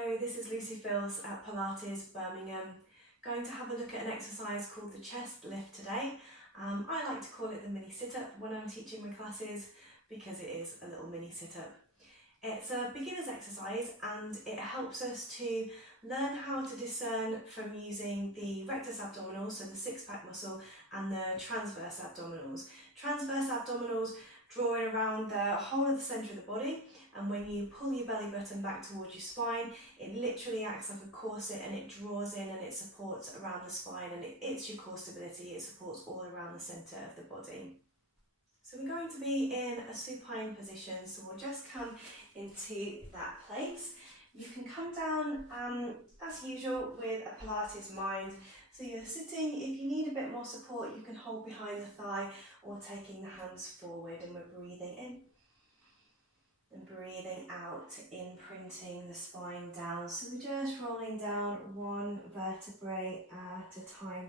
Hello, this is Filce at Pilates Birmingham. Going to have a look at an exercise called the chest lift today. I like to call it the mini sit-up when I'm teaching my classes because it is a little mini sit-up. It's a beginner's exercise and it helps us to learn how to discern from using the rectus abdominals, so the six-pack muscle, and the transverse abdominals. Transverse abdominals drawing around the whole of the centre of the body, and when you pull your belly button back towards your spine, it literally acts like a corset and it draws in and it supports around the spine, and it's your core stability, it supports all around the centre of the body. So we're going to be in a supine position, so we'll just come into that place. You can come down as usual with a Pilates mind. So you're sitting, if you need a bit more support you can hold behind the thigh or taking the hands forward, and we're breathing in and breathing out, imprinting the spine down. So we're just rolling down one vertebrae at a time.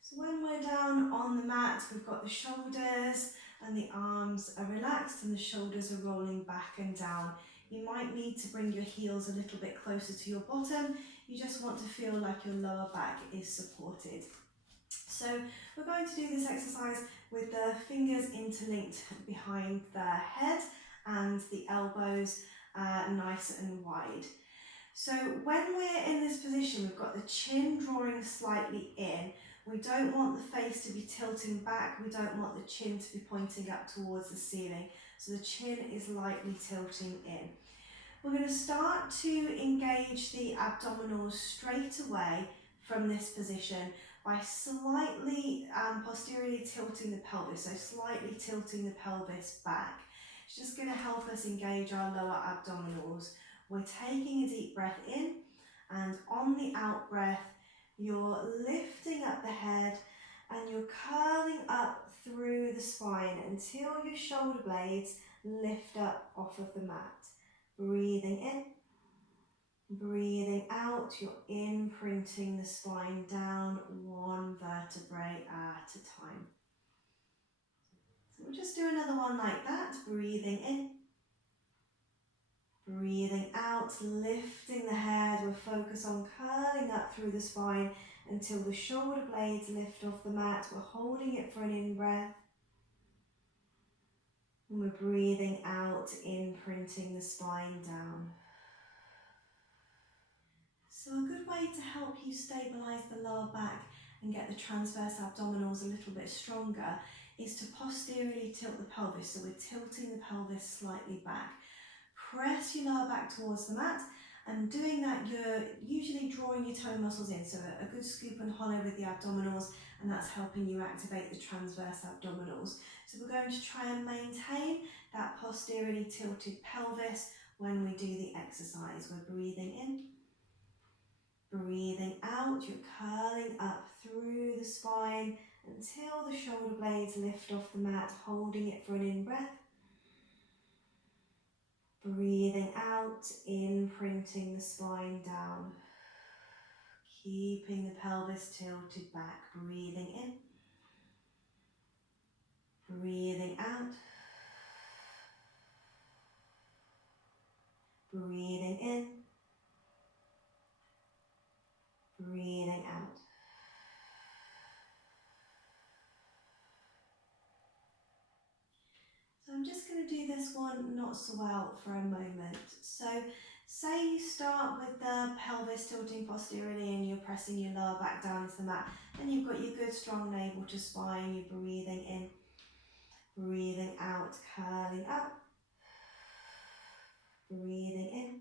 So when we're down on the mat, we've got the shoulders and the arms are relaxed and the shoulders are rolling back and down. You might need to bring your heels a little bit closer to your bottom. You just want to feel like your lower back is supported. So we're going to do this exercise with the fingers interlinked behind the head and the elbows nice and wide. So when we're in this position, we've got the chin drawing slightly in. We don't want the face to be tilting back. We don't want the chin to be pointing up towards the ceiling. So the chin is lightly tilting in. We're going to start to engage the abdominals straight away from this position by slightly posteriorly tilting the pelvis, so slightly tilting the pelvis back. It's just going to help us engage our lower abdominals. We're taking a deep breath in, and on the out breath, you're lifting up the head and you're curling up through the spine until your shoulder blades lift up off of the mat. Breathing in, breathing out, you're imprinting the spine down one vertebrae at a time. So we'll just do another one like that. Breathing in, breathing out, lifting the head. We'll focus on curling up through the spine until the shoulder blades lift off the mat. We're holding it for an in-breath. And we're breathing out, imprinting the spine down. So a good way to help you stabilise the lower back and get the transverse abdominals a little bit stronger is to posteriorly tilt the pelvis. So we're tilting the pelvis slightly back. Press your lower back towards the mat, and doing that you're usually drawing your toe muscles in, so a good scoop and hollow with the abdominals, and that's helping you activate the transverse abdominals. So we're going to try and maintain that posteriorly tilted pelvis when we do the exercise. We're breathing in, breathing out, you're curling up through the spine until the shoulder blades lift off the mat, holding it for an in-breath. Breathing out, imprinting the spine down, keeping the pelvis tilted back. Breathing in, breathing out, breathing in, breathing out. So I'm just going to do this one not so well for a moment. So say you start with the pelvis tilting posteriorly and you're pressing your lower back down into the mat, and you've got your good strong navel to spine. You're breathing in, breathing out, curling up, breathing in,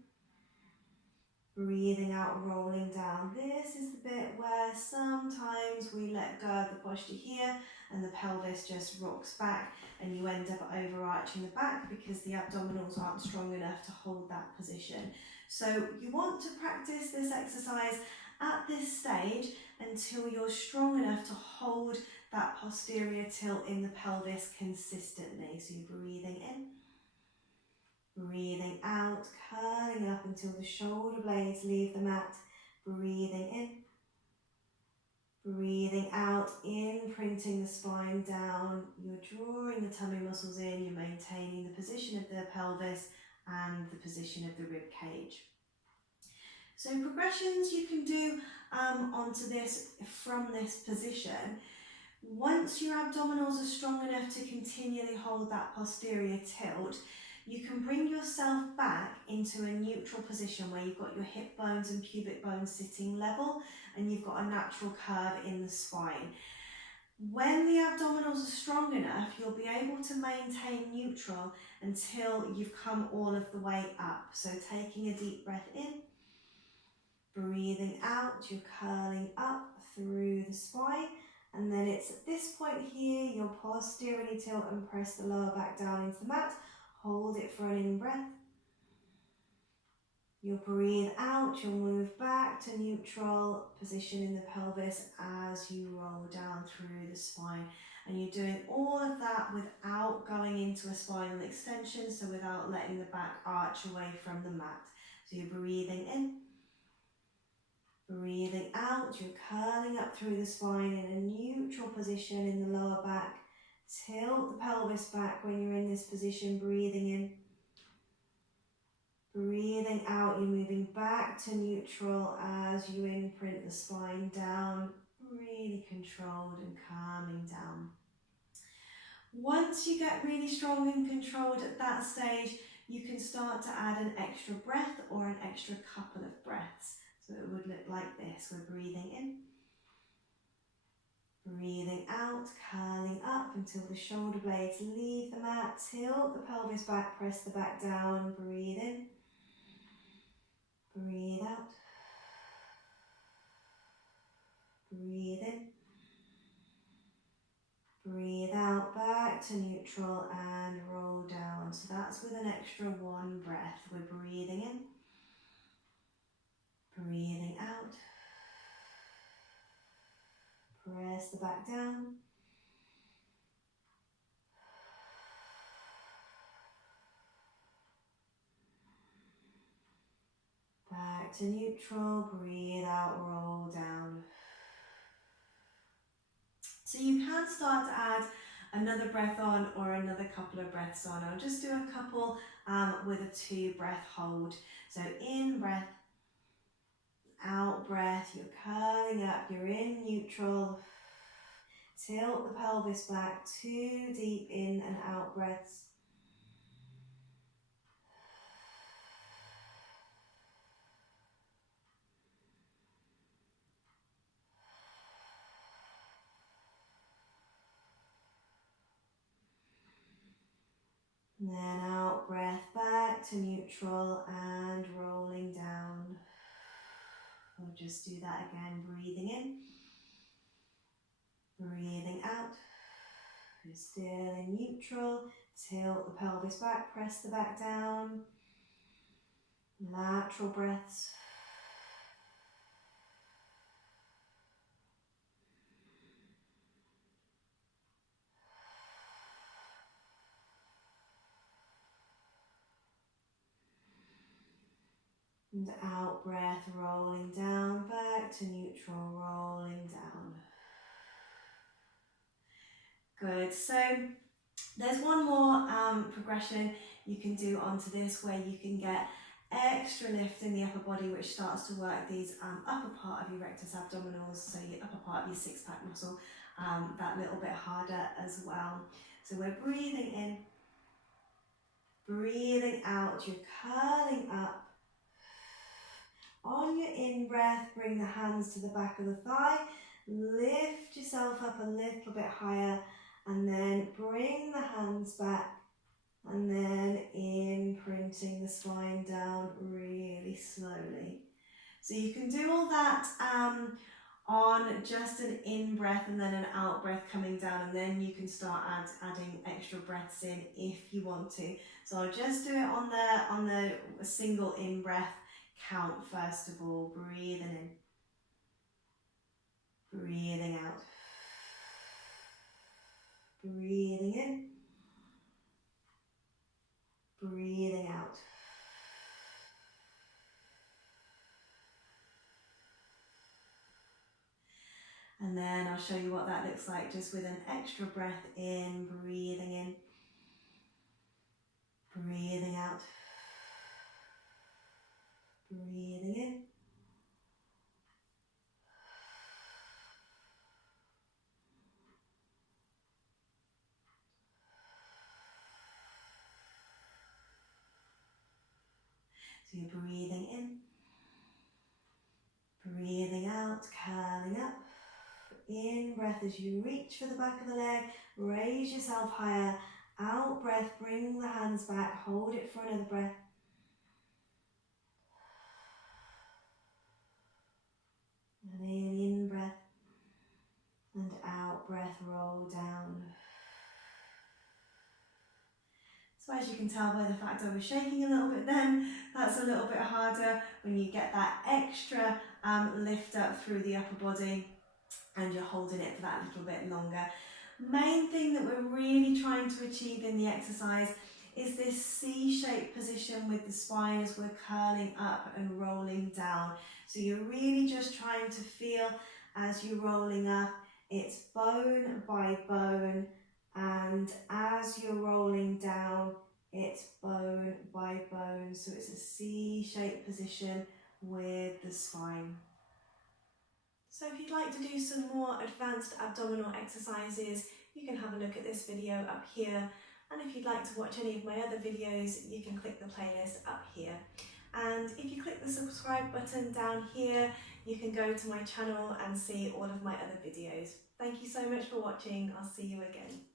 breathing out, rolling down. This is the bit where sometimes we let go of the posture here and the pelvis just rocks back and you end up overarching the back because the abdominals aren't strong enough to hold that position. So you want to practice this exercise at this stage until you're strong enough to hold that posterior tilt in the pelvis consistently. So you're breathing in, breathing out, curling up until the shoulder blades leave the mat. Breathing in, breathing out, imprinting the spine down. You're drawing the tummy muscles in, you're maintaining the position of the pelvis and the position of the rib cage. So progressions you can do onto this from this position. Once your abdominals are strong enough to continually hold that posterior tilt, you can bring yourself back into a neutral position where you've got your hip bones and pubic bones sitting level and you've got a natural curve in the spine. When the abdominals are strong enough, you'll be able to maintain neutral until you've come all of the way up. So taking a deep breath in, breathing out, you're curling up through the spine. And then it's at this point here, you'll posteriorly tilt and press the lower back down into the mat. Hold it for an in-breath. You'll breathe out, you'll move back to neutral position in the pelvis as you roll down through the spine. And you're doing all of that without going into a spinal extension, so without letting the back arch away from the mat. So you're breathing in. Breathing out, you're curling up through the spine in a neutral position in the lower back. Tilt the pelvis back when you're in this position, breathing in. Breathing out, you're moving back to neutral as you imprint the spine down, really controlled and calming down. Once you get really strong and controlled at that stage, you can start to add an extra breath or an extra couple of breaths. So it would look like this. We're breathing in, breathing out, curling up until the shoulder blades leave the mat. Tilt the pelvis back, press the back down, breathe in, breathe out, breathe in, breathe out, back to neutral and roll down. So that's with an extra one breath. We're breathing in, breathing out, press the back down, back to neutral, breathe out, roll down. So you can start to add another breath on or another couple of breaths on. I'll just do a couple with a 2-breath hold. So in breath, out breath, you're curling up, you're in neutral. Tilt the pelvis back, 2 deep in and out breaths. And then out breath back to neutral and rolling down. We'll just do that again, breathing in, breathing out. You're still in neutral. Tilt the pelvis back, press the back down. Lateral breaths. And out breath, rolling down, back to neutral, rolling down. Good. So there's one more progression you can do onto this where you can get extra lift in the upper body, which starts to work these upper part of your rectus abdominals, so your upper part of your six-pack muscle, that little bit harder as well. So we're breathing in, breathing out, you're curling up. On your in-breath, bring the hands to the back of the thigh, lift yourself up a little bit higher, and then bring the hands back, and then imprinting the spine down really slowly. So you can do all that on just an in-breath and then an out-breath coming down, and then you can start adding extra breaths in if you want to. So I'll just do it on the single in-breath count first of all, breathing in, breathing out, breathing in, breathing out. And then I'll show you what that looks like just with an extra breath in, breathing out, breathing in, So you're breathing in, breathing out, curling up. In breath as you reach for the back of the leg, raise yourself higher. Out breath, bring the hands back, hold it for another breath. And in breath, and out breath, roll down. So as you can tell by the fact I was shaking a little bit then, that's a little bit harder when you get that extra lift up through the upper body and you're holding it for that little bit longer. Main thing that we're really trying to achieve in the exercise is this C-shaped position with the spine as we're curling up and rolling down. So you're really just trying to feel as you're rolling up, it's bone by bone, and as you're rolling down, it's bone by bone. So it's a C-shaped position with the spine. So if you'd like to do some more advanced abdominal exercises, you can have a look at this video up here. And if you'd like to watch any of my other videos, you can click the playlist up here. And if you click the subscribe button down here, you can go to my channel and see all of my other videos. Thank you so much for watching. I'll see you again.